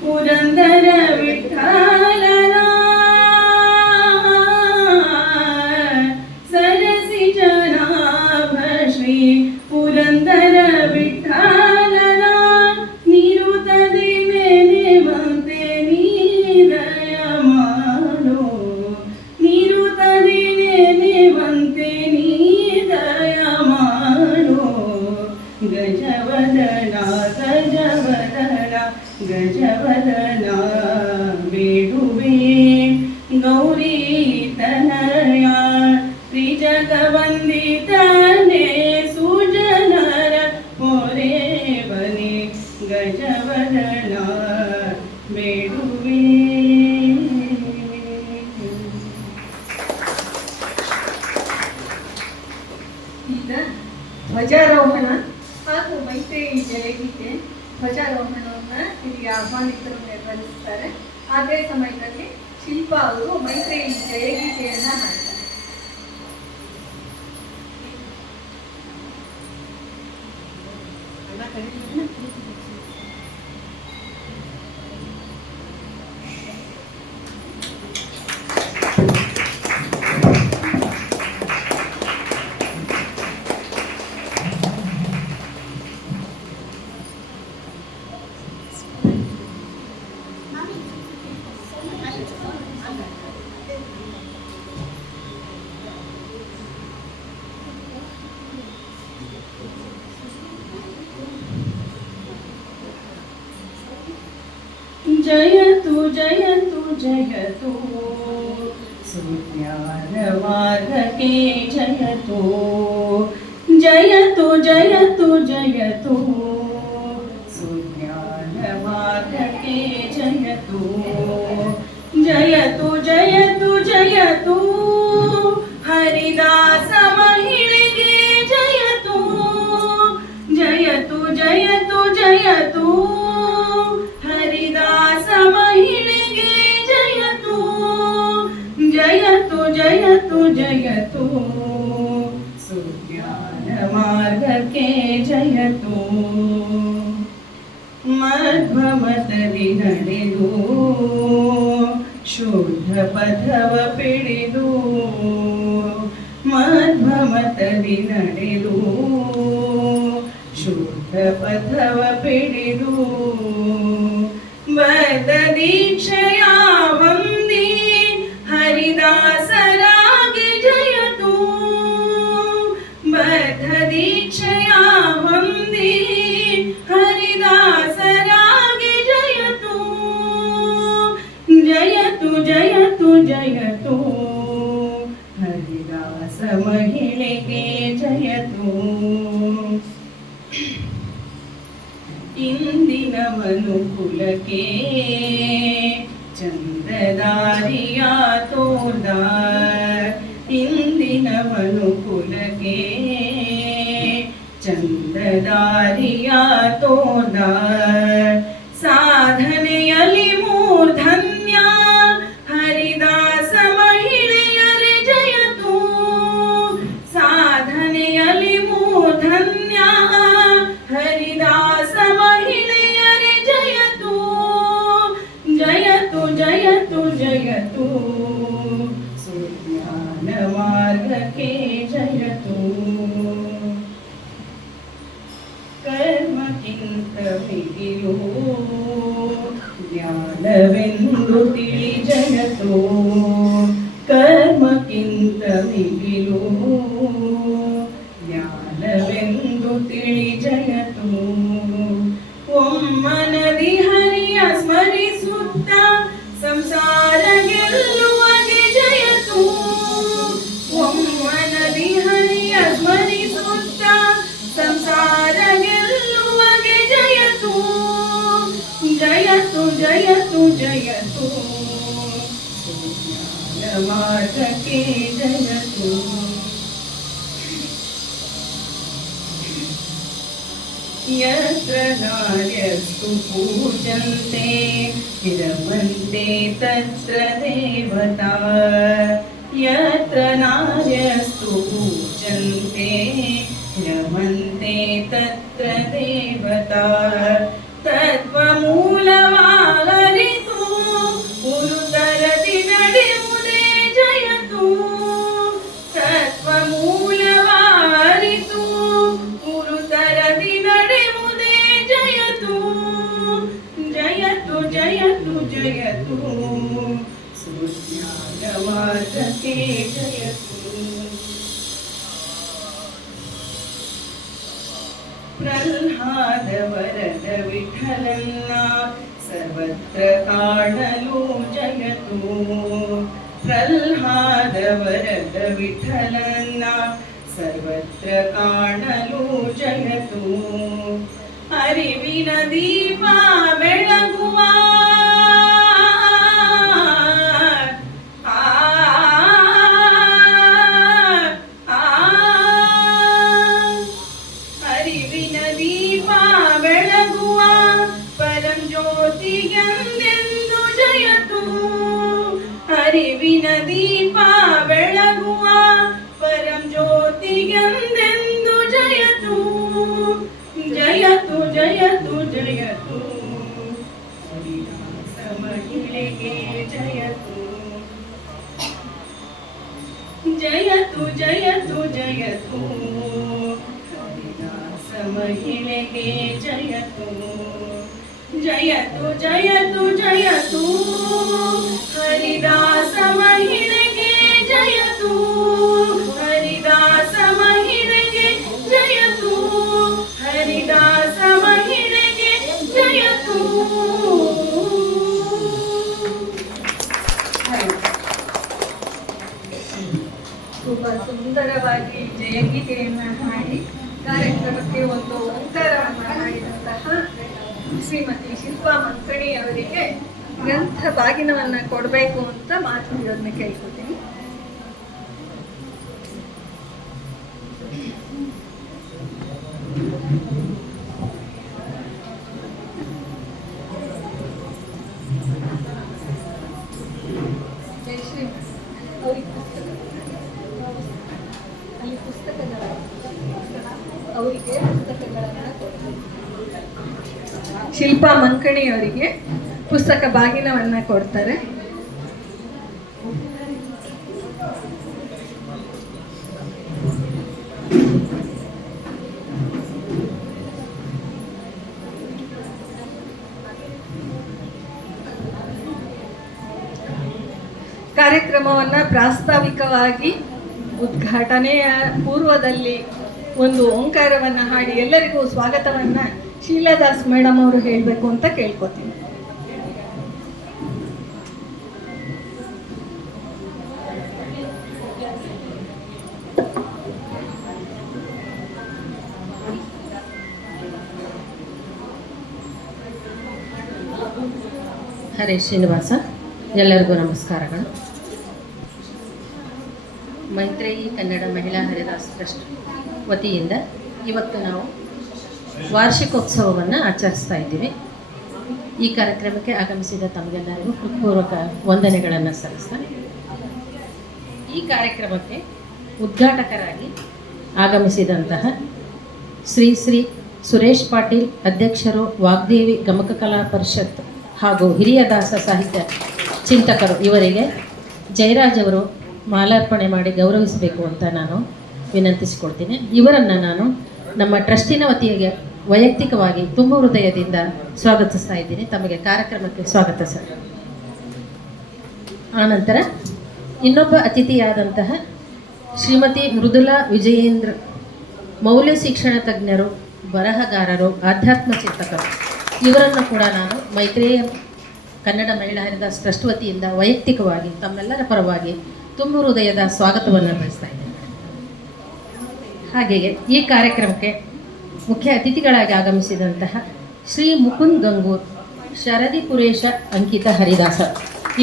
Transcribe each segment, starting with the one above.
पुरंदर विठ्ठलना सरसिजनाभ श्री पुरंदर विठ्ठलना निरुतदि नेनेवंते दय माडो निरुतदि नेनेवंते दय माडो गजवदना गजवदना गजवदना बेडुवे गौरी तनया त्रिजगवंदितने सुजनर पोरे बने गजवदना बेडुवे. ಈಗ ಧ್ವಜಾರೋಹಣ ಹಾಗೂ ಮೈತ್ರೇಯಿ ಜಯಗೀತೆ ಧ್ವಜಾರೋಹಣವನ್ನು ಇಲ್ಲಿಗೆ ಆಹ್ವಾನಿತರು ನಿರ್ವಹಿಸ್ತಾರೆ. ಅದೇ ಸಮಯದಲ್ಲಿ ಶಿಲ್ಪಾ ಅವರು ಮೈತ್ರೇಯಿ ಜಯಗೀತೆಯನ್ನ ಹಾಡ್ತಾರೆ. जयतु जयतु जयतु सुज्ञानमार्गके जयतु जयतु जयतु जयतु सुज्ञानमार्गके जयतु जयतु जयतु जयतु हरिदास महिळिगे जयतु जयतु जयतु जयतु हरिदास महिळिगे जयतु जयतु जयतु जयतु सुज्ञान मार्गके जयतु मध्वमतदि ನಡೆದು ಶುದ್ಧ ಪಥವ ಪಿಡಿದು ಮಧ್ವಮತದಿ ನಡೆದು ಶುದ್ಧ ಪಥವ ಪಿಡಿದು ಬದ್ಧ ದೀಕ್ಷೆಯ ವಂದಿ ಹರಿದಾಸರಾಗಿ ಜಯತು ಬದ್ಧ ದೀಕ್ಷೆಯ ವಂದಿ ಹರಿದಾಸರಾಗಿ ಜಯತು ಜಯತು ಜಯತು ಜಯತು ಹರಿದಾಸ ಮಹಿಳೆಗೆ ಜಯತು ಇಂದಿನ ಮನುಕುಲಕ್ಕೆ ಚಂದ್ರದಾರಿಯ ತೋರ್ದ ಇಂದಿನ ಮನುಕುಲಕ್ಕೆ ಚಂದ್ರದಾರಿಯ ತೋರ್ದ ಸಾಧನೆಯಲ್ಲಿ ಮೂರ್ಧನ್ಯ ಹರಿದಾಸ ಮಹಿಳೆಯರೇ ಜಯತು ಸಾಧನೆಯಲ್ಲಿ ಮೂರ್ಧನ್ಯ ಹರಿದಾಸ ಮಹಿಳೆಯರೇ ಜಯತು ಜಯತು ಜಯತು ಜಯತು ಸುಜ್ಞಾನ ಮಾರ್ಗಕ್ಕೆ ಜಯತು ಕರ್ಮಕ್ಕಿಂತ ಮಿಗಿಲು ಜ್ಞಾನವೆಂದು ತಿಳಿ ಜಯತು ಕರ್ಮಕ್ಕಿಂತ ಮಿಗಿಲು ಜ್ಞಾನವೆಂದು ತಿಳಿ ಜಯತು ಒಮ್ಮನದಿ ಹರಿಯ ಸ್ಮರಿಸುತ್ತ ಸಂಸಾರ ಗೆಲ್ಲುವಗೆ ಜಯತು ಒಮ್ಮನದಿ ಹರಿಯ ಸ್ಮರಿಸುತ್ತ ಸಂಸಾರ ಗೆಲ್ಲುವಗೆ ಜಯತು ಜಯತು ಜಯತು ಜಯತು ಸುಜ್ಞಾನ ಮಾರ್ಗಕ್ಕೆ ಜಯತು यत्र नार्यस्तु पूजन्ते रमन्ते तत्र देवता यत्र नार्यस्तु पूजन्ते रमन्ते तत्र देवता तत्त्वमूलवा जयतु जयतु सुज्ञानमार्गके जयतु प्रह्लाद वरद विठ्ठलन्न सर्वत्र काणलु जयतु प्रह्लाद वरद विठ्ठलन्न सर्वत्र काणलु जयतु अरिविन दीप ಬೆಳಗುವ ಅರಿವಿನ ದೀಪ ಬೆಳಗುವ ಪರಂ ಜ್ಯೋತಿಗೆಂದೆಂದು ಜಯತು ಅರಿವಿನ ದೀಪ ಬೆಳಗುವ ಪರಂ ಜ್ಯೋತಿಗೆಂದೆಂದು ಜಯತು ಜಯತು ಜಯತು ಜಯತು ಹರಿದಾಸ ಮಹಿಳೆಗೆ ಜಯತು ಜಯತು ಜಯತು ಜಯತು ಹರಿದಾಸ ಮಹಿಳೆಗೆ ಜಯತು ಜಯತು ಜಯತು ಜಯತು ಹರಿದಾಸ ಮಹಿಳೆಗೆ ಜಯತು ಹರಿದಾಸ ಮಹಿಳೆಗೆ ಜಯತು ಹರಿದಾಸ ಮಹಿಳೆಗೆ ಜಯತು ತುಂಬಾ ಸುಂದರವಾಗಿ ಜಯಗೀತೆಯನ್ನು ಹಾಡಿ ಕಾರ್ಯಕ್ರಮಕ್ಕೆ ಒಂದು ಓಂಕಾರವನ್ನು ಹಾಡಿದಂತಹ ಶ್ರೀಮತಿ ಶಿಲ್ಪಾ ಮಂಕಣಿ ಅವರಿಗೆ ಗ್ರಂಥ ಬಾಗಿನವನ್ನು ಕೊಡಬೇಕು ಅಂತ ಮಾತುಗಳನ್ನು ಕೇಳ್ಕೊತೀನಿ. ಅವರಿಗೆ ಶಿಲ್ಪಾ ಮಂಕಣಿ ಅವರಿಗೆ ಪುಸ್ತಕ ಬಾಗಿನವನ್ನ ಕೊಡ್ತಾರೆ. ಕಾರ್ಯಕ್ರಮವನ್ನ ಪ್ರಾಸ್ತಾವಿಕವಾಗಿ ಉದ್ಘಾಟನೆಯ ಪೂರ್ವದಲ್ಲಿ ಒಂದು ಓಂಕಾರವನ್ನು ಹಾಡಿ ಎಲ್ಲರಿಗೂ ಸ್ವಾಗತವನ್ನ ಶೀಲಾದಾಸ್ ಮೇಡಮ್ ಅವರು ಹೇಳಬೇಕು ಅಂತ ಕೇಳ್ಕೊತೀನಿ. ಹರೇ ಶ್ರೀನಿವಾಸ, ಎಲ್ಲರಿಗೂ ನಮಸ್ಕಾರಗಳು. ಮೈತ್ರೇಯಿ ಕನ್ನಡ ಮಹಿಳಾ ಹರಿದಾಸ್ ಟ್ರಸ್ಟ್ ವತಿಯಿಂದ ಇವತ್ತು ನಾವು ವಾರ್ಷಿಕೋತ್ಸವವನ್ನು ಆಚರಿಸ್ತಾ ಇದ್ದೀವಿ. ಈ ಕಾರ್ಯಕ್ರಮಕ್ಕೆ ಆಗಮಿಸಿದ ತಮಗೆಲ್ಲರಿಗೂ ಹೃತ್ಪೂರ್ವಕ ವಂದನೆಗಳನ್ನು ಸಲ್ಲಿಸ್ತಾ, ಈ ಕಾರ್ಯಕ್ರಮಕ್ಕೆ ಉದ್ಘಾಟಕರಾಗಿ ಆಗಮಿಸಿದಂತಹ ಶ್ರೀ ಸುರೇಶ್ ಪಾಟೀಲ್, ಅಧ್ಯಕ್ಷರು, ವಾಗ್ದೇವಿ ಗಮಕ ಕಲಾ ಪರಿಷತ್ ಹಾಗೂ ಹಿರಿಯ ದಾಸ ಸಾಹಿತ್ಯ ಚಿಂತಕರು, ಇವರಿಗೆ ಜಯರಾಜ್ ಅವರು ಮಾಲಾರ್ಪಣೆ ಮಾಡಿ ಗೌರವಿಸಬೇಕು ಅಂತ ನಾನು ವಿನಂತಿಸಿಕೊಳ್ತೀನಿ. ಇವರನ್ನು ನಾನು ನಮ್ಮ ಟ್ರಸ್ಟಿನ ವತಿಗೆ ವೈಯಕ್ತಿಕವಾಗಿ ತುಂಬ ಹೃದಯದಿಂದ ಸ್ವಾಗತಿಸ್ತಾ ಇದ್ದೀನಿ. ತಮಗೆ ಕಾರ್ಯಕ್ರಮಕ್ಕೆ ಸ್ವಾಗತ ಸರ್. ಆನಂತರ ಇನ್ನೊಬ್ಬ ಅತಿಥಿಯಾದಂತಹ ಶ್ರೀಮತಿ ಮೃದುಲಾ ವಿಜಯೇಂದ್ರ, ಮೌಲ್ಯ ಶಿಕ್ಷಣ ತಜ್ಞರು, ಬರಹಗಾರರು, ಆಧ್ಯಾತ್ಮ ಚಿಂತಕರು, ಇವರನ್ನು ಕೂಡ ನಾನು ಮೈತ್ರೇಯ ಕನ್ನಡ ಮಹಿಳಾ ಹರಿದಾಸ್ ಟ್ರಸ್ಟ್ ವತಿಯಿಂದ ವೈಯಕ್ತಿಕವಾಗಿ ತಮ್ಮೆಲ್ಲರ ಪರವಾಗಿ ತುಂಬ ಹೃದಯದ ಸ್ವಾಗತವನ್ನು ಬಯಸ್ತಾ ಇದ್ದೇನೆ. ಹಾಗೆಯೇ ಈ ಕಾರ್ಯಕ್ರಮಕ್ಕೆ ಮುಖ್ಯ ಅತಿಥಿಗಳಾಗಿ ಆಗಮಿಸಿದಂತಹ ಶ್ರೀ ಮುಕುಂದ್ ಗಂಗೂರ್, ಶರದಿ ಪುರೇಶ ಅಂಕಿತ ಹರಿದಾಸ,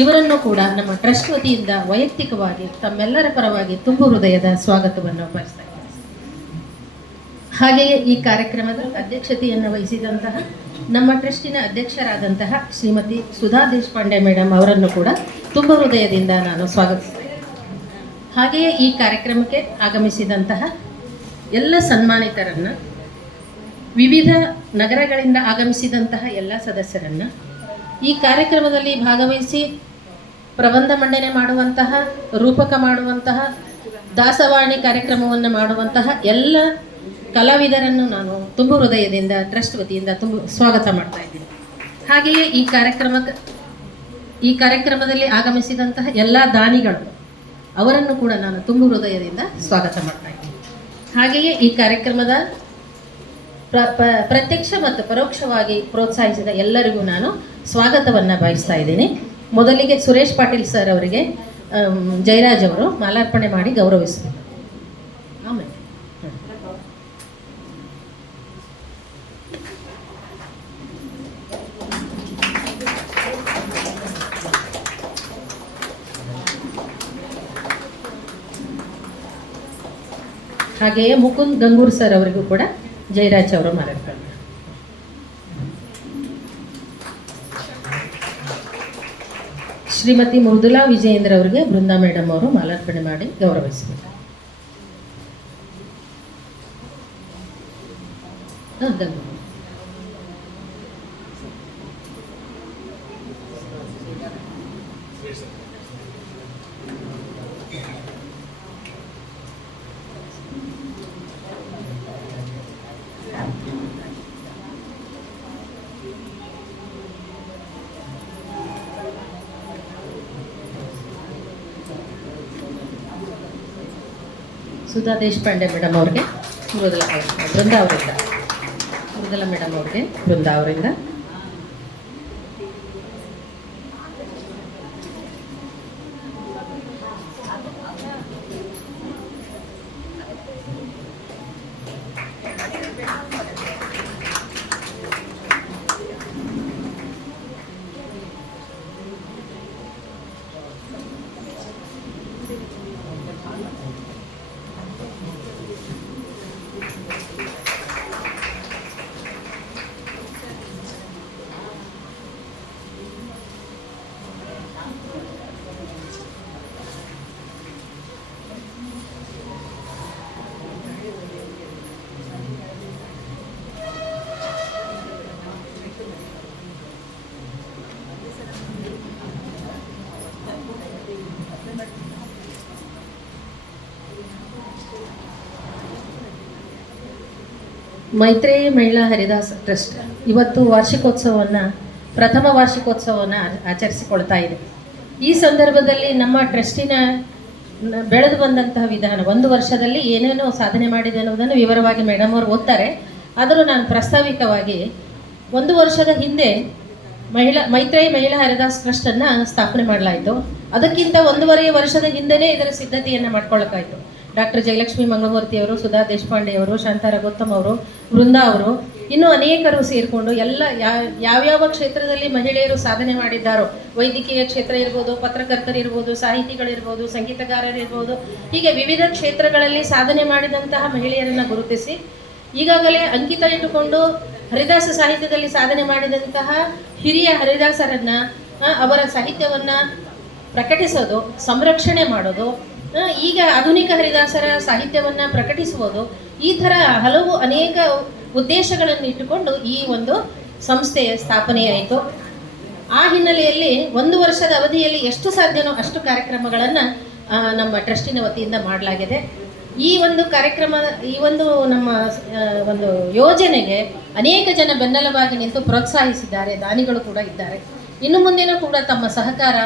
ಇವರನ್ನು ಕೂಡ ನಮ್ಮ ಟ್ರಸ್ಟ್ ವತಿಯಿಂದ ವೈಯಕ್ತಿಕವಾಗಿ ತಮ್ಮೆಲ್ಲರ ಪರವಾಗಿ ತುಂಬ ಹೃದಯದ ಸ್ವಾಗತವನ್ನು ಬಯಸ್ತಾ ಇದ್ದೇನೆ. ಹಾಗೆಯೇ ಈ ಕಾರ್ಯಕ್ರಮದ ಅಧ್ಯಕ್ಷತೆಯನ್ನು ವಹಿಸಿದಂತಹ ನಮ್ಮ ಟ್ರಸ್ಟಿನ ಅಧ್ಯಕ್ಷರಾದಂತಹ ಶ್ರೀಮತಿ ಸುಧಾ ದೇಶಪಾಂಡೆ ಮೇಡಮ್ ಅವರನ್ನು ಕೂಡ ತುಂಬ ಹೃದಯದಿಂದ ನಾನು ಸ್ವಾಗತಿಸ್ತೇನೆ. ಹಾಗೆಯೇ ಈ ಕಾರ್ಯಕ್ರಮಕ್ಕೆ ಆಗಮಿಸಿದಂತಹ ಎಲ್ಲ ಸನ್ಮಾನಿತರನ್ನು, ವಿವಿಧ ನಗರಗಳಿಂದ ಆಗಮಿಸಿದಂತಹ ಎಲ್ಲ ಸದಸ್ಯರನ್ನು, ಈ ಕಾರ್ಯಕ್ರಮದಲ್ಲಿ ಭಾಗವಹಿಸಿ ಪ್ರಬಂಧ ಮಂಡನೆ ಮಾಡುವಂತಹ, ರೂಪಕ ಮಾಡುವಂತಹ, ದಾಸವಾಣಿ ಕಾರ್ಯಕ್ರಮವನ್ನು ಮಾಡುವಂತಹ ಎಲ್ಲ ಕಲಾವಿದರನ್ನು ನಾನು ತುಂಬ ಹೃದಯದಿಂದ ಟ್ರಸ್ಟ್ ವತಿಯಿಂದ ತುಂಬ ಸ್ವಾಗತ ಮಾಡ್ತಾ ಇದ್ದೀನಿ. ಹಾಗೆಯೇ ಈ ಕಾರ್ಯಕ್ರಮದಲ್ಲಿ ಆಗಮಿಸಿದಂತಹ ಎಲ್ಲ ದಾನಿಗಳು ಅವರನ್ನು ಕೂಡ ನಾನು ತುಂಬು ಹೃದಯದಿಂದ ಸ್ವಾಗತ ಮಾಡ್ತಾ ಇದ್ದೀನಿ. ಹಾಗೆಯೇ ಈ ಕಾರ್ಯಕ್ರಮದ ಪ್ರತ್ಯಕ್ಷ ಮತ್ತು ಪರೋಕ್ಷವಾಗಿ ಪ್ರೋತ್ಸಾಹಿಸಿದ ಎಲ್ಲರಿಗೂ ನಾನು ಸ್ವಾಗತವನ್ನು ಬಯಸ್ತಾ ಇದ್ದೀನಿ. ಮೊದಲಿಗೆ ಸುರೇಶ್ ಪಾಟೀಲ್ ಸರ್ ಅವರಿಗೆ ಜಯರಾಜ್ ಅವರು ಮಾಲಾರ್ಪಣೆ ಮಾಡಿ ಗೌರವಿಸಬೇಕು. ಆಮೇಲೆ ಹಾಗೆಯೇ ಮುಕುಂದ್ ಗಂಗೂರ್ ಸರ್ ಅವರಿಗೂ ಕೂಡ ಜಯರಾಜ್ ಅವರು ಮಾಲಾರ್ಪಣೆ. ಶ್ರೀಮತಿ ಮೃದುಲಾ ವಿಜಯೇಂದ್ರ ಅವರಿಗೆ ಬೃಂದಾ ಮೇಡಮ್ ಅವರು ಮಾಲಾರ್ಪಣೆ ಮಾಡಿ ಗೌರವಿಸಬೇಕು. ಸುಧಾ ದೇಶಪಾಂಡೆ ಮೇಡಮ್ ಅವ್ರಿಗೆ ಬೃಂದಾ ಅವರಿಂದ, ಮೃದುಲಾ ಮೇಡಮ್ ಅವ್ರಿಗೆ ಬೃಂದಾ ಅವರಿಂದ, ಮೈತ್ರೇಯಿ ಮಹಿಳಾ ಹರಿದಾಸ್ ಟ್ರಸ್ಟ್ ಇವತ್ತು ಪ್ರಥಮ ವಾರ್ಷಿಕೋತ್ಸವವನ್ನು ಆಚರಿಸಿಕೊಳ್ತಾ ಇದೆ. ಈ ಸಂದರ್ಭದಲ್ಲಿ ನಮ್ಮ ಟ್ರಸ್ಟಿನ ಬೆಳೆದು ಬಂದಂತಹ ವಿಧಾನ, 1 ವರ್ಷದಲ್ಲಿ ಏನೇನೋ ಸಾಧನೆ ಮಾಡಿದೆ ಅನ್ನೋದನ್ನು ವಿವರವಾಗಿ ಮೇಡಮ್ ಅವರು ಓದ್ತಾರೆ. ಆದರೂ ನಾನು ಪ್ರಾಸ್ತಾವಿಕವಾಗಿ 1 ವರ್ಷದ ಹಿಂದೆ ಮೈತ್ರೇಯಿ ಮಹಿಳಾ ಹರಿದಾಸ್ ಟ್ರಸ್ಟನ್ನು ಸ್ಥಾಪನೆ ಮಾಡಲಾಯಿತು. ಅದಕ್ಕಿಂತ 1.5 ವರ್ಷದ ಹಿಂದೆಯೇ ಇದರ ಸಿದ್ಧತೆಯನ್ನು ಮಾಡ್ಕೊಳ್ಳೋಕ್ಕಾಯಿತು. ಡಾಕ್ಟರ್ ಜಯಲಕ್ಷ್ಮಿ ಮಂಗಳಮೂರ್ತಿ ಅವರು, ಸುಧಾ ದೇಶಪಾಂಡೆ ಅವರು, ಶಾಂತಾ ರಘೋತ್ತಮ್ ಅವರು, ವೃಂದಾ ಅವರು, ಇನ್ನೂ ಅನೇಕರು ಸೇರಿಕೊಂಡು ಎಲ್ಲ ಯಾವ್ಯಾವ ಕ್ಷೇತ್ರದಲ್ಲಿ ಮಹಿಳೆಯರು ಸಾಧನೆ ಮಾಡಿದ್ದಾರೋ, ವೈದ್ಯಕೀಯ ಕ್ಷೇತ್ರ ಇರ್ಬೋದು, ಪತ್ರಕರ್ತರಿರ್ಬೋದು, ಸಾಹಿತಿಗಳಿರ್ಬೋದು, ಸಂಗೀತಗಾರರಿರ್ಬೋದು, ಹೀಗೆ ವಿವಿಧ ಕ್ಷೇತ್ರಗಳಲ್ಲಿ ಸಾಧನೆ ಮಾಡಿದಂತಹ ಮಹಿಳೆಯರನ್ನು ಗುರುತಿಸಿ ಈಗಾಗಲೇ ಅಂಕಿತ ಇಟ್ಟುಕೊಂಡು ಹರಿದಾಸ ಸಾಹಿತ್ಯದಲ್ಲಿ ಸಾಧನೆ ಮಾಡಿದಂತಹ ಹಿರಿಯ ಹರಿದಾಸರನ್ನು, ಅವರ ಸಾಹಿತ್ಯವನ್ನು ಪ್ರಕಟಿಸೋದು, ಸಂರಕ್ಷಣೆ ಮಾಡೋದು, ಈಗ ಆಧುನಿಕ ಹರಿದಾಸರ ಸಾಹಿತ್ಯವನ್ನು ಪ್ರಕಟಿಸುವುದು, ಈ ಥರ ಅನೇಕ ಉದ್ದೇಶಗಳನ್ನು ಇಟ್ಟುಕೊಂಡು ಈ ಒಂದು ಸಂಸ್ಥೆಯ ಸ್ಥಾಪನೆಯಾಯಿತು. ಆ ಹಿನ್ನೆಲೆಯಲ್ಲಿ 1 ವರ್ಷದ ಅವಧಿಯಲ್ಲಿ ಎಷ್ಟು ಸಾಧ್ಯನೋ ಅಷ್ಟು ಕಾರ್ಯಕ್ರಮಗಳನ್ನು ನಮ್ಮ ಟ್ರಸ್ಟಿನ ವತಿಯಿಂದ ಮಾಡಲಾಗಿದೆ. ಈ ಒಂದು ನಮ್ಮ ಒಂದು ಯೋಜನೆಗೆ ಅನೇಕ ಜನ ಬೆನ್ನೆಲುಬಾಗಿ ನಿಂತು ಪ್ರೋತ್ಸಾಹಿಸಿದ್ದಾರೆ, ದಾನಿಗಳು ಕೂಡ ಇದ್ದಾರೆ. ಇನ್ನು ಮುಂದಿನ ಕೂಡ ತಮ್ಮ ಸಹಕಾರ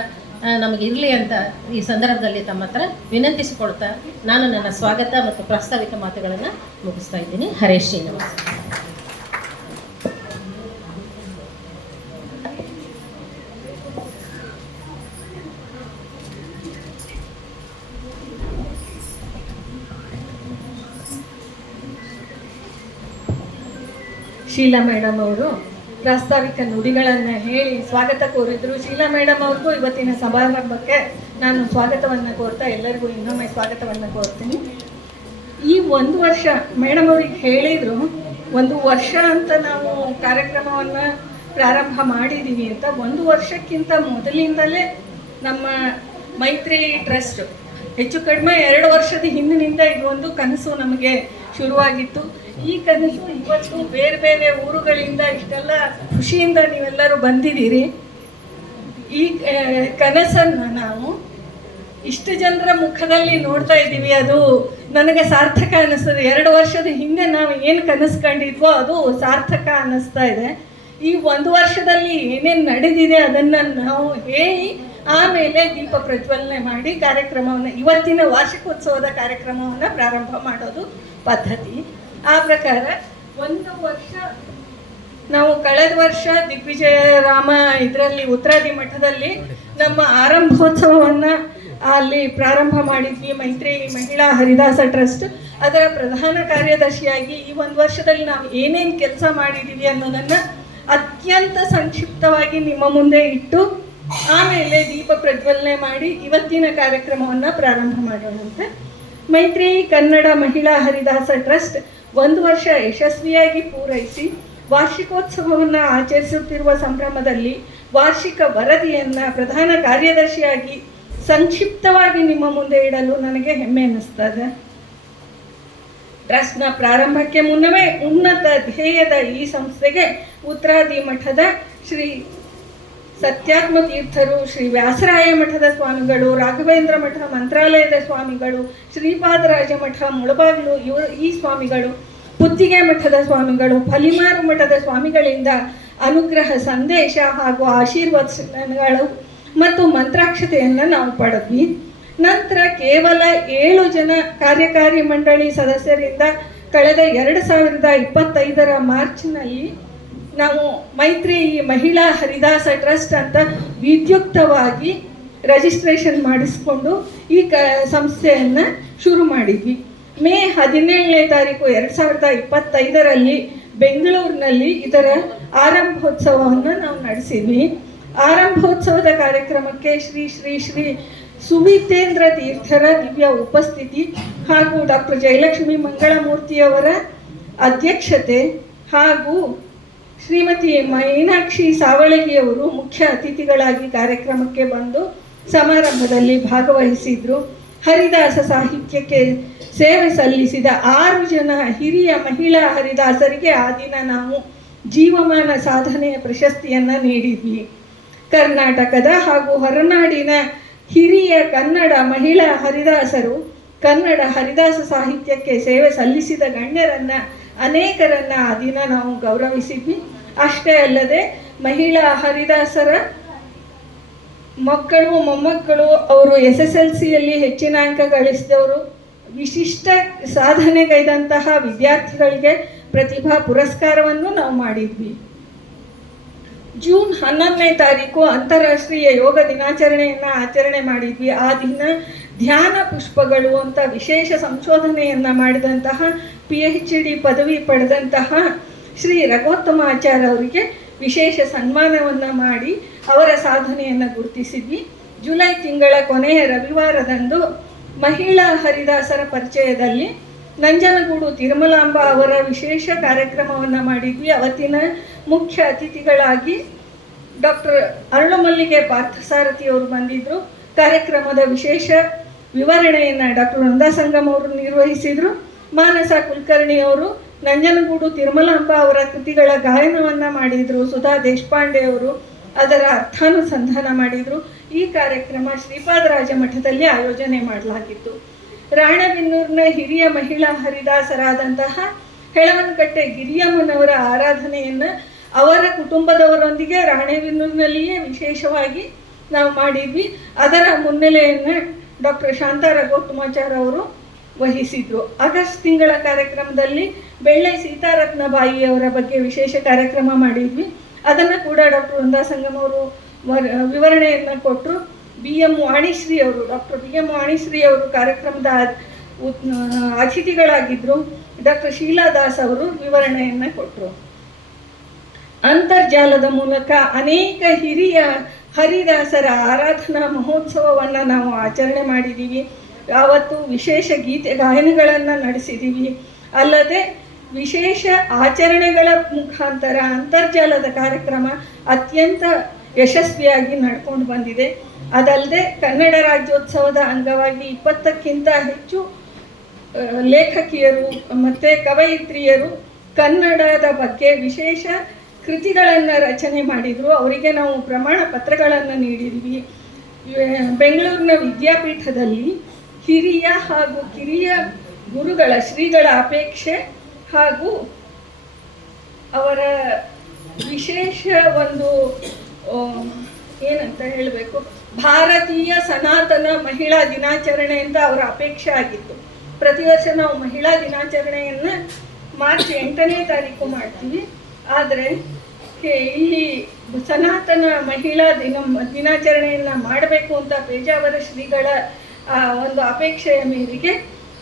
ನಮಗೆ ಇರಲಿ ಅಂತ ಈ ಸಂದರ್ಭದಲ್ಲಿ ತಮ್ಮ ಹತ್ರ ವಿನಂತಿಸಿಕೊಳ್ತಾ ನಾನು ನನ್ನ ಸ್ವಾಗತ ಮತ್ತು ಪ್ರಾಸ್ತಾವಿಕ ಮಾತುಗಳನ್ನು ಮುಗಿಸ್ತಾ ಇದ್ದೀನಿ. ಹರೇ ಶ್ರೀನಿವಾಸ. ಶೀಲಾ ಮೇಡಮ್ ಅವರು ಪ್ರಾಸ್ತಾವಿಕ ನುಡಿಗಳನ್ನು ಹೇಳಿ ಸ್ವಾಗತ ಕೋರಿದ್ರು. ಶೀಲಾ ಮೇಡಮ್ ಅವ್ರಿಗೂ ಇವತ್ತಿನ ಸಮಾರಂಭಕ್ಕೆ ನಾನು ಸ್ವಾಗತವನ್ನು ಕೋರ್ತಾ ಎಲ್ಲರಿಗೂ ಇನ್ನೊಮ್ಮೆ ಸ್ವಾಗತವನ್ನು ಕೋರ್ತೀನಿ. ಈ 1 ವರ್ಷ ಮೇಡಮ್ ಅವ್ರಿಗೆ ಹೇಳಿದರು, 1 ವರ್ಷ ಅಂತ ನಾವು ಕಾರ್ಯಕ್ರಮವನ್ನು ಪ್ರಾರಂಭ ಮಾಡಿದ್ದೀವಿ ಅಂತ. 1 ವರ್ಷಕ್ಕಿಂತ ಮೊದಲಿಂದಲೇ ನಮ್ಮ ಮೈತ್ರೇಯಿ ಟ್ರಸ್ಟ್ ಹೆಚ್ಚು ಕಡಿಮೆ 2 ವರ್ಷದ ಹಿಂದಿನಿಂದ ಇದೊಂದು ಕನಸು ನಮಗೆ ಶುರುವಾಗಿತ್ತು. ಈ ಕನಸು ಇವತ್ತು ಬೇರೆ ಬೇರೆ ಊರುಗಳಿಂದ ಇಷ್ಟೆಲ್ಲ ಖುಷಿಯಿಂದ ನೀವೆಲ್ಲರೂ ಬಂದಿದ್ದೀರಿ. ಈ ಕನಸನ್ನು ನಾವು ಇಷ್ಟು ಜನರ ಮುಖದಲ್ಲಿ ನೋಡ್ತಾ ಇದ್ದೀವಿ. ಅದು ನನಗೆ ಸಾರ್ಥಕ ಅನ್ನಿಸ್ತದೆ. 2 ವರ್ಷದ ಹಿಂದೆ ನಾವು ಏನು ಕನಸು ಕಂಡಿದ್ವೋ ಅದು ಸಾರ್ಥಕ ಅನ್ನಿಸ್ತಾ ಇದೆ. ಈ ಒಂದು ವರ್ಷದಲ್ಲಿ ಏನೇನು ನಡೆದಿದೆ ಅದನ್ನು ನಾವು ಹೇಳಿ ಆಮೇಲೆ ದೀಪ ಪ್ರಜ್ವಲನೆ ಮಾಡಿ ಕಾರ್ಯಕ್ರಮವನ್ನು, ಇವತ್ತಿನ ವಾರ್ಷಿಕೋತ್ಸವದ ಕಾರ್ಯಕ್ರಮವನ್ನು ಪ್ರಾರಂಭ ಮಾಡೋದು ಪದ್ಧತಿ. ಆ ಪ್ರಕಾರ ಒಂದು ವರ್ಷ ನಾವು ಕಳೆದ ವರ್ಷ ದಿಗ್ವಿಜಯ ರಾಮ ಇದರಲ್ಲಿ ಉತ್ತರಾದಿ ಮಠದಲ್ಲಿ ನಮ್ಮ ಆರಂಭೋತ್ಸವವನ್ನು ಅಲ್ಲಿ ಪ್ರಾರಂಭ ಮಾಡಿದ್ವಿ. ಮೈತ್ರಿ ಮಹಿಳಾ ಹರಿದಾಸ ಟ್ರಸ್ಟ್ ಅದರ ಪ್ರಧಾನ ಕಾರ್ಯದರ್ಶಿಯಾಗಿ ಈ ಒಂದು ವರ್ಷದಲ್ಲಿ ನಾವು ಏನೇನು ಕೆಲಸ ಮಾಡಿದ್ದೀವಿ ಅನ್ನೋದನ್ನು ಅತ್ಯಂತ ಸಂಕ್ಷಿಪ್ತವಾಗಿ ನಿಮ್ಮ ಮುಂದೆ ಇಟ್ಟು ಆಮೇಲೆ ದೀಪ ಪ್ರಜ್ವಲನೆ ಮಾಡಿ ಇವತ್ತಿನ ಕಾರ್ಯಕ್ರಮವನ್ನು ಪ್ರಾರಂಭ ಮಾಡೋಣಂತೆ. ಮೈತ್ರಿ ಕನ್ನಡ ಮಹಿಳಾ ಹರಿದಾಸ ಟ್ರಸ್ಟ್ ಒಂದು ವರ್ಷ ಯಶಸ್ವಿಯಾಗಿ ಪೂರೈಸಿ ವಾರ್ಷಿಕೋತ್ಸವವನ್ನು ಆಚರಿಸುತ್ತಿರುವ ಸಂಭ್ರಮದಲ್ಲಿ ವಾರ್ಷಿಕ ವರದಿಯನ್ನು ಪ್ರಧಾನ ಕಾರ್ಯದರ್ಶಿಯಾಗಿ ಸಂಕ್ಷಿಪ್ತವಾಗಿ ನಿಮ್ಮ ಮುಂದೆ ಇಡಲು ನನಗೆ ಹೆಮ್ಮೆ ಅನ್ನಿಸ್ತದೆ. ಟ್ರಸ್ಟ್ನ ಪ್ರಾರಂಭಕ್ಕೆ ಮುನ್ನವೇ ಉನ್ನತ ಧ್ಯೇಯದ ಈ ಸಂಸ್ಥೆಗೆ ಉತ್ತರಾದಿ ಮಠದ ಶ್ರೀ ಸತ್ಯಾತ್ಮ ತೀರ್ಥರು, ಶ್ರೀ ವ್ಯಾಸರಾಯ ಮಠದ ಸ್ವಾಮಿಗಳು, ರಾಘವೇಂದ್ರ ಮಠ ಮಂತ್ರಾಲಯದ ಸ್ವಾಮಿಗಳು, ಶ್ರೀಪಾದರಾಜ ಮಠ ಮುಳಬಾಗಿಲು ಈ ಸ್ವಾಮಿಗಳು, ಪುತ್ತಿಗೆ ಮಠದ ಸ್ವಾಮಿಗಳು, ಫಲಿಮಾರು ಮಠದ ಸ್ವಾಮಿಗಳಿಂದ ಅನುಗ್ರಹ ಸಂದೇಶ ಹಾಗೂ ಆಶೀರ್ವಾದಗಳು ಮತ್ತು ಮಂತ್ರಾಕ್ಷತೆಯನ್ನು ನಾವು ಪಡೆದ್ವಿ. ನಂತರ ಕೇವಲ 7 ಜನ ಕಾರ್ಯಕಾರಿ ಮಂಡಳಿ ಸದಸ್ಯರಿಂದ ಕಳೆದ 2025ರ ಮಾರ್ಚ್ನಲ್ಲಿ ನಾವು ಮೈತ್ರಿ ಮಹಿಳಾ ಹರಿದಾಸ ಟ್ರಸ್ಟ್ ಅಂತ ವಿದ್ಯುಕ್ತವಾಗಿ ರಿಜಿಸ್ಟ್ರೇಷನ್ ಮಾಡಿಸ್ಕೊಂಡು ಈ ಸಂಸ್ಥೆಯನ್ನು ಶುರು ಮಾಡಿದ್ವಿ. ಮೇ 17ನೇ ತಾರೀಕು 2025ರಲ್ಲಿ ಬೆಂಗಳೂರಿನಲ್ಲಿ ಇದರ ಆರಂಭೋತ್ಸವವನ್ನು ನಾವು ನಡೆಸಿದ್ವಿ. ಆರಂಭೋತ್ಸವದ ಕಾರ್ಯಕ್ರಮಕ್ಕೆ ಶ್ರೀ ಶ್ರೀ ಶ್ರೀ ಸುವಿತೇಂದ್ರ ತೀರ್ಥರ ದಿವ್ಯ ಉಪಸ್ಥಿತಿ ಹಾಗೂ ಡಾಕ್ಟರ್ ಜಯಲಕ್ಷ್ಮಿ ಮಂಗಳಮೂರ್ತಿಯವರ ಅಧ್ಯಕ್ಷತೆ ಹಾಗೂ ಶ್ರೀಮತಿ ಮೈನಾಕ್ಷಿ ಸಾವಳಗಿಯವರು ಮುಖ್ಯ ಅತಿಥಿಗಳಾಗಿ ಕಾರ್ಯಕ್ರಮಕ್ಕೆ ಬಂದು ಸಮಾರಂಭದಲ್ಲಿ ಭಾಗವಹಿಸಿದ್ರು. ಹರಿದಾಸ ಸಾಹಿತ್ಯಕ್ಕೆ ಸೇವೆ ಸಲ್ಲಿಸಿದ 6 ಜನ ಹಿರಿಯ ಮಹಿಳಾ ಹರಿದಾಸರಿಗೆ ಆ ದಿನ ನಾವು ಜೀವಮಾನ ಸಾಧನೆಯ ಪ್ರಶಸ್ತಿಯನ್ನು ನೀಡಿದ್ವಿ. ಕರ್ನಾಟಕದ ಹಾಗೂ ಹೊರನಾಡಿನ ಹಿರಿಯ ಕನ್ನಡ ಮಹಿಳಾ ಹರಿದಾಸರು ಕನ್ನಡ ಹರಿದಾಸ ಸಾಹಿತ್ಯಕ್ಕೆ ಸೇವೆ ಸಲ್ಲಿಸಿದ ಗಣ್ಯರನ್ನು ಅನೇಕರನ್ನು ಆ ದಿನ ನಾವು ಗೌರವಿಸಿದ್ವಿ. ಅಷ್ಟೇ ಅಲ್ಲದೆ ಮಹಿಳಾ ಹರಿದಾಸರ ಮಕ್ಕಳು ಮೊಮ್ಮಕ್ಕಳು ಅವರು SSLCಯಲ್ಲಿ ಹೆಚ್ಚಿನ ಅಂಕ ಗಳಿಸಿದವರು, ವಿಶಿಷ್ಟ ಸಾಧನೆಗೈದಂತಹ ವಿದ್ಯಾರ್ಥಿಗಳಿಗೆ ಪ್ರತಿಭಾ ಪುರಸ್ಕಾರವನ್ನು ನಾವು ಮಾಡಿದ್ವಿ. ಜೂನ್ 11ನೇ ತಾರೀಕು ಅಂತಾರಾಷ್ಟ್ರೀಯ ಯೋಗ ದಿನಾಚರಣೆಯನ್ನು ಆಚರಣೆ ಮಾಡಿದ್ವಿ. ಆ ದಿನ ಧ್ಯಾನ ಪುಷ್ಪಗಳು ಅಂತ ವಿಶೇಷ ಸಂಶೋಧನೆಯನ್ನು ಮಾಡಿದಂತಹ PhD ಪದವಿ ಪಡೆದಂತಹ ಶ್ರೀ ರಘೋತ್ತಮಾಚಾರ್ಯ ಅವರಿಗೆ ವಿಶೇಷ ಸನ್ಮಾನವನ್ನು ಮಾಡಿ ಅವರ ಸಾಧನೆಯನ್ನು ಗುರುತಿಸಿದ್ವಿ. ಜುಲೈ ತಿಂಗಳ ಕೊನೆಯ ರವಿವಾರದಂದು ಮಹಿಳಾ ಹರಿದಾಸರ ಪರಿಚಯದಲ್ಲಿ ನಂಜನಗೂಡು ತಿರುಮಲಾಂಬ ಅವರ ವಿಶೇಷ ಕಾರ್ಯಕ್ರಮವನ್ನು ಮಾಡಿದ್ವಿ. ಅವತ್ತಿನ ಮುಖ್ಯ ಅತಿಥಿಗಳಾಗಿ ಡಾಕ್ಟರ್ ಅರಳುಮಲ್ಲಿಗೆ ಪಾರ್ಥಸಾರಥಿ ಅವರು ಬಂದಿದ್ದರು. ಕಾರ್ಯಕ್ರಮದ ವಿಶೇಷ ವಿವರಣೆಯನ್ನು ಡಾಕ್ಟರ್ ವೃಂದಾ ಸಂಗಮ್ ಅವರು ನಿರ್ವಹಿಸಿದರು. ಮಾನಸ ಕುಲಕರ್ಣಿ ಅವರು ನಂಜನಗೂಡು ತಿರುಮಲಾಂಬ ಅವರ ಕೃತಿಗಳ ಗಾಯನವನ್ನು ಮಾಡಿದರು. ಸುಧಾ ದೇಶಪಾಂಡೆ ಅವರು ಅದರ ಅರ್ಥಾನುಸಂಧಾನ ಮಾಡಿದರು. ಈ ಕಾರ್ಯಕ್ರಮ ಶ್ರೀಪಾದರಾಜ ಮಠದಲ್ಲಿ ಆಯೋಜನೆ ಮಾಡಲಾಗಿತ್ತು. ರಾಣೆಬೆನ್ನೂರಿನ ಹಿರಿಯ ಮಹಿಳಾ ಹರಿದಾಸರಾದಂತಹ ಹೆಳವನಕಟ್ಟೆ ಗಿರಿಯಮ್ಮನವರ ಆರಾಧನೆಯನ್ನು ಅವರ ಕುಟುಂಬದವರೊಂದಿಗೆ ರಾಣೆಬೆನ್ನೂರಿನಲ್ಲಿಯೇ ವಿಶೇಷವಾಗಿ ನಾವು ಮಾಡಿದ್ವಿ. ಅದರ ಮುನ್ನೆಲೆಯನ್ನು ಡಾಕ್ಟರ್ ಶಾಂತಾ ರಘೋತ್ತಮಾಚಾರ್ಯ ಅವರು ವಹಿಸಿದ್ರು. ಆಗಸ್ಟ್ ತಿಂಗಳ ಕಾರ್ಯಕ್ರಮದಲ್ಲಿ ಬೆಳ್ಳೆ ಸೀತಾರತ್ನಬಾಯಿ ಅವರ ಬಗ್ಗೆ ವಿಶೇಷ ಕಾರ್ಯಕ್ರಮ ಮಾಡಿದ್ವಿ. ಅದನ್ನು ಕೂಡ ಡಾಕ್ಟರ್ ವೃಂದಾ ಸಂಗಮ್ ಅವರು ವಿವರಣೆಯನ್ನು ಕೊಟ್ಟರು. BM ವಾಣಿಶ್ರೀ ಅವರು ಡಾಕ್ಟರ್ BM ವಾಣಿಶ್ರೀ ಅವರು ಕಾರ್ಯಕ್ರಮದ ಅತಿಥಿಗಳಾಗಿದ್ದರು. ಡಾಕ್ಟರ್ ಶೀಲಾ ದಾಸ್ ಅವರು ವಿವರಣೆಯನ್ನು ಕೊಟ್ಟರು. ಅಂತರ್ಜಾಲದ ಮೂಲಕ ಅನೇಕ ಹಿರಿಯ ಹರಿದಾಸರ ಆರಾಧನಾ ಮಹೋತ್ಸವವನ್ನು ನಾವು ಆಚರಣೆ ಮಾಡಿದ್ದೀವಿ. ಆವತ್ತು ವಿಶೇಷ ಗೀತೆ ಗಾಯನಗಳನ್ನು ನಡೆಸಿದ್ದೀವಿ. ಅಲ್ಲದೆ ವಿಶೇಷ ಆಚರಣೆಗಳ ಮುಖಾಂತರ ಅಂತರ್ಜಾಲದ ಕಾರ್ಯಕ್ರಮ ಅತ್ಯಂತ ಯಶಸ್ವಿಯಾಗಿ ನಡ್ಕೊಂಡು ಬಂದಿದೆ. ಅದಲ್ಲದೆ ಕನ್ನಡ ರಾಜ್ಯೋತ್ಸವದ ಅಂಗವಾಗಿ 20ಕ್ಕಿಂತ ಹೆಚ್ಚು ಲೇಖಕಿಯರು ಮತ್ತು ಕವಯಿತ್ರಿಯರು ಕನ್ನಡದ ಬಗ್ಗೆ ವಿಶೇಷ ಕೃತಿಗಳನ್ನು ರಚನೆ ಮಾಡಿದರು. ಅವರಿಗೆ ನಾವು ಪ್ರಮಾಣ ಪತ್ರಗಳನ್ನು ನೀಡಿದ್ವಿ. ಬೆಂಗಳೂರಿನ ವಿದ್ಯಾಪೀಠದಲ್ಲಿ ಹಿರಿಯ ಹಾಗೂ ಕಿರಿಯ ಗುರುಗಳ ಶ್ರೀಗಳ ಅಪೇಕ್ಷೆ ಹಾಗೂ ಅವರ ವಿಶೇಷ ಒಂದು ಆ, ಏನಂತ ಹೇಳಬೇಕು, ಭಾರತೀಯ ಸನಾತನ ಮಹಿಳಾ ದಿನಾಚರಣೆ ಅಂತ ಅವರ ಅಪೇಕ್ಷೆ ಆಗಿತ್ತು. ಪ್ರತಿ ವರ್ಷ ನಾವು ಮಹಿಳಾ ದಿನಾಚರಣೆಯನ್ನು ಮಾರ್ಚ್ 8ನೇ ತಾರೀಕು ಮಾಡ್ತೀವಿ. ಆದರೆ ಇಲ್ಲಿ ಸನಾತನ ಮಹಿಳಾ ದಿನಾಚರಣೆಯನ್ನು ಮಾಡಬೇಕು ಅಂತ ಪೇಜಾವರ ಶ್ರೀಗಳ ಒಂದು ಅಪೇಕ್ಷೆಯ ಮೇರೆಗೆ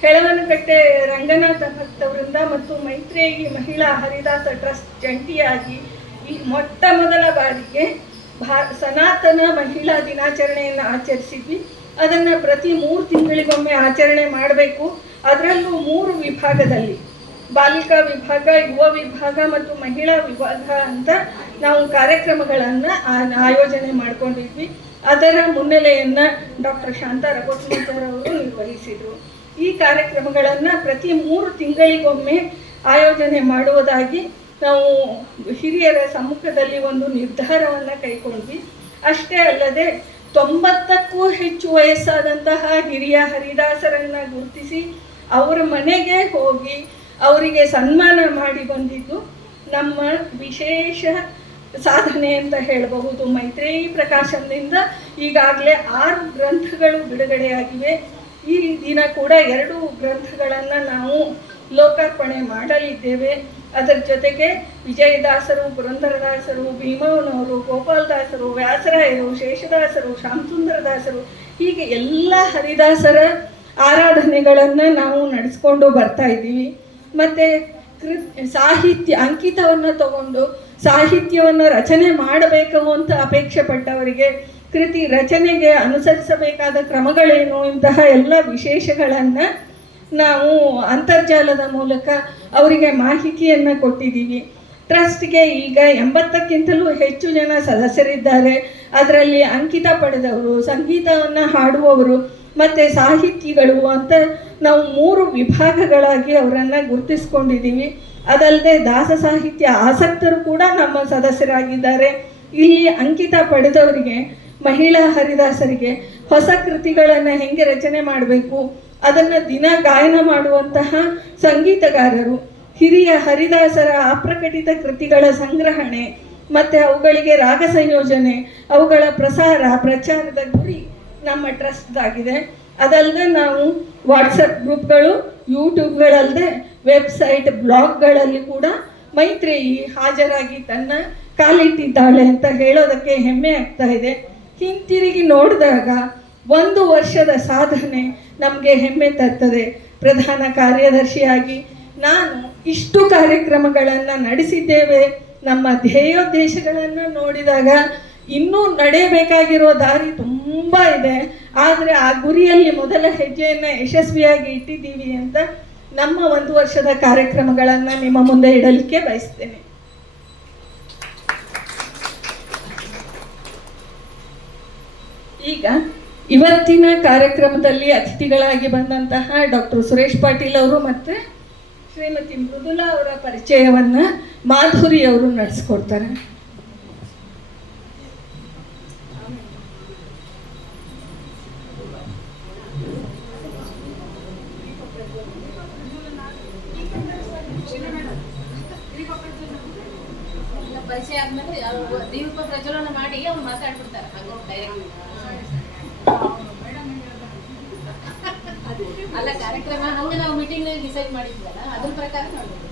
ಹೆಳವನಕಟ್ಟೆ ರಂಗನಾಥ ಭಕ್ತವರಿಂದ ಮತ್ತು ಮೈತ್ರೇಯಿ ಮಹಿಳಾ ಹರಿದಾಸ ಟ್ರಸ್ಟ್ ಜಂಟಿಯಾಗಿ ಈ ಮೊಟ್ಟ ಮೊದಲ ಬಾರಿಗೆ ಸನಾತನ ಮಹಿಳಾ ದಿನಾಚರಣೆಯನ್ನು ಆಚರಿಸಿದ್ವಿ. ಅದನ್ನು ಪ್ರತಿ 3 ತಿಂಗಳಿಗೊಮ್ಮೆ ಆಚರಣೆ ಮಾಡಬೇಕು. ಅದರಲ್ಲೂ 3 ವಿಭಾಗದಲ್ಲಿ, ಬಾಲಿಕಾ ವಿಭಾಗ, ಯುವ ವಿಭಾಗ ಮತ್ತು ಮಹಿಳಾ ವಿಭಾಗ ಅಂತ ನಾವು ಕಾರ್ಯಕ್ರಮಗಳನ್ನು ಆಯೋಜನೆ ಮಾಡಿಕೊಂಡಿದ್ವಿ. ಅದರ ಮುನ್ನೆಲೆಯನ್ನು ಡಾಕ್ಟರ್ ಶಾಂತಾ ರಘೋತ್ಮಚರ್ ಅವರು ನಿರ್ವಹಿಸಿದರು. ಈ ಕಾರ್ಯಕ್ರಮಗಳನ್ನು ಪ್ರತಿ 3 ತಿಂಗಳಿಗೊಮ್ಮೆ ಆಯೋಜನೆ ಮಾಡುವುದಾಗಿ ನಾವು ಹಿರಿಯರ ಸಮ್ಮುಖದಲ್ಲಿ ಒಂದು ನಿರ್ಧಾರವನ್ನು ಕೈಗೊಂಡ್ವಿ. ಅಷ್ಟೇ ಅಲ್ಲದೆ 90ಕ್ಕೂ ಹೆಚ್ಚು ವಯಸ್ಸಾದಂತಹ ಹಿರಿಯ ಹರಿದಾಸರನ್ನು ಗುರುತಿಸಿ ಅವರ ಮನೆಗೆ ಹೋಗಿ ಅವರಿಗೆ ಸನ್ಮಾನ ಮಾಡಿ ಬಂದಿದ್ದು ನಮ್ಮ ವಿಶೇಷ ಸಾಧನೆ ಅಂತ ಹೇಳಬಹುದು. ಮೈತ್ರೇಯಿ ಪ್ರಕಾಶನದಿಂದ ಈಗಾಗಲೇ 6 ಗ್ರಂಥಗಳು ಬಿಡುಗಡೆಯಾಗಿವೆ. ಈ ದಿನ ಕೂಡ 2 ಗ್ರಂಥಗಳನ್ನು ನಾವು ಲೋಕಾರ್ಪಣೆ ಮಾಡಲಿದ್ದೇವೆ. ಅದರ ಜೊತೆಗೆ ವಿಜಯದಾಸರು, ಪುರಂದರದಾಸರು, ಭೀಮವನವರು, ಗೋಪಾಲದಾಸರು, ವ್ಯಾಸರಾಯರು, ಶೇಷದಾಸರು, ಶ್ಯಾಮಸುಂದರದಾಸರು, ಹೀಗೆ ಎಲ್ಲ ಹರಿದಾಸರ ಆರಾಧನೆಗಳನ್ನು ನಾವು ನಡೆಸ್ಕೊಂಡು ಬರ್ತಾ ಇದ್ದೀವಿ. ಮತ್ತು ಸಾಹಿತ್ಯ ಅಂಕಿತವನ್ನು ತಗೊಂಡು ಸಾಹಿತ್ಯವನ್ನು ರಚನೆ ಮಾಡಬೇಕು ಅಂತ ಅಪೇಕ್ಷೆ ಪಟ್ಟವರಿಗೆ ಕೃತಿ ರಚನೆಗೆ ಅನುಸರಿಸಬೇಕಾದ ಕ್ರಮಗಳೇನು, ಇಂತಹ ಎಲ್ಲ ವಿಶೇಷಗಳನ್ನು ನಾವು ಅಂತರ್ಜಾಲದ ಮೂಲಕ ಅವರಿಗೆ ಮಾಹಿತಿಯನ್ನು ಕೊಟ್ಟಿದ್ದೀವಿ. ಟ್ರಸ್ಟ್ಗೆ ಈಗ 80ಕ್ಕಿಂತಲೂ ಹೆಚ್ಚು ಜನ ಸದಸ್ಯರಿದ್ದಾರೆ. ಅದರಲ್ಲಿ ಅಂಕಿತ ಪಡೆದವರು, ಸಂಗೀತವನ್ನು ಹಾಡುವವರು ಮತ್ತು ಸಾಹಿತಿಗಳು ಅಂತ ನಾವು 3 ವಿಭಾಗಗಳಾಗಿ ಅವರನ್ನು ಗುರುತಿಸ್ಕೊಂಡಿದ್ದೀವಿ. ಅದಲ್ಲದೆ ದಾಸ ಸಾಹಿತ್ಯ ಆಸಕ್ತರು ಕೂಡ ನಮ್ಮ ಸದಸ್ಯರಾಗಿದ್ದಾರೆ. ಇಲ್ಲಿ ಅಂಕಿತ ಪಡೆದವರಿಗೆ, ಮಹಿಳಾ ಹರಿದಾಸರಿಗೆ ಹೊಸ ಕೃತಿಗಳನ್ನು ಹೆಂಗೆ ರಚನೆ ಮಾಡಬೇಕು, ಅದನ್ನು ದಿನ ಗಾಯನ ಮಾಡುವಂತಹ ಸಂಗೀತಗಾರರು, ಹಿರಿಯ ಹರಿದಾಸರ ಅಪ್ರಕಟಿತ ಕೃತಿಗಳ ಸಂಗ್ರಹಣೆ ಮತ್ತು ಅವುಗಳಿಗೆ ರಾಗ ಸಂಯೋಜನೆ, ಅವುಗಳ ಪ್ರಚಾರದ ಗುರಿ ನಮ್ಮ ಟ್ರಸ್ಟ್ದಾಗಿದೆ. ಅದಲ್ಲದೆ ನಾವು ವಾಟ್ಸಪ್ ಗ್ರೂಪ್ಗಳು, ಯೂಟ್ಯೂಬ್ಗಳಲ್ಲದೆ ವೆಬ್ಸೈಟ್, ಬ್ಲಾಗ್ಗಳಲ್ಲಿ ಕೂಡ ಮೈತ್ರೇಯಿ ಹಾಜರಾಗಿ ತನ್ನ ಕಾಲಿಟ್ಟಿದ್ದಾಳೆ ಅಂತ ಹೇಳೋದಕ್ಕೆ ಹೆಮ್ಮೆ ಆಗ್ತಾ ಇದೆ. ಹಿಂತಿರುಗಿ ನೋಡಿದಾಗ 1 ವರ್ಷದ ಸಾಧನೆ ನಮಗೆ ಹೆಮ್ಮೆ ತರ್ತದೆ. ಪ್ರಧಾನ ಕಾರ್ಯದರ್ಶಿಯಾಗಿ ನಾನು ಇಷ್ಟು ಕಾರ್ಯಕ್ರಮಗಳನ್ನು ನಡೆಸಿದ್ದೇವೆ. ನಮ್ಮ ಧ್ಯೇಯೋದ್ದೇಶಗಳನ್ನು ನೋಡಿದಾಗ ಇನ್ನೂ ನಡೆಯಬೇಕಾಗಿರೋ ದಾರಿ ತುಂಬ ಇದೆ. ಆದರೆ ಆ ಗುರಿಯಲ್ಲಿ ಮೊದಲ ಹೆಜ್ಜೆಯನ್ನು ಯಶಸ್ವಿಯಾಗಿ ಇಟ್ಟಿದ್ದೀವಿ ಅಂತ ನಮ್ಮ 1 ವರ್ಷದ ಕಾರ್ಯಕ್ರಮಗಳನ್ನು ನಿಮ್ಮ ಮುಂದೆ ಇಡಲಿಕ್ಕೆ ಬಯಸ್ತೇನೆ. ಈಗ ಇವತ್ತಿನ ಕಾರ್ಯಕ್ರಮದಲ್ಲಿ ಅತಿಥಿಗಳಾಗಿ ಬಂದಂತಹ ಡಾಕ್ಟರ್ ಸುರೇಶ್ ಪಾಟೀಲ್ ಅವರು ಮತ್ತು ಶ್ರೀಮತಿ ಮೃದುಲಾ ಅವರ ಪರಿಚಯವನ್ನು ಮಾಧುರಿ ಅವರು ನಡೆಸ್ಕೊಡ್ತಾರೆ. ಪರಿಚಯ ಆದ್ಮೇಲೆ ದೀಪ ಪ್ರಜ್ವಲನ ಮಾಡಿ ಅವ್ರು ಮಾತಾಡ್ಬಿಡ್ತಾರೆ. ಅಲ್ಲ, ಕಾರ್ಯಕ್ರಮ ಹಂಗೆ ನಾವು ಮೀಟಿಂಗ್ ಡಿಸೈಡ್ ಮಾಡಿದ್ವಲ್ಲ, ಅದ್ರ ಪ್ರಕಾರ ಮಾಡ್ಬೇಕು.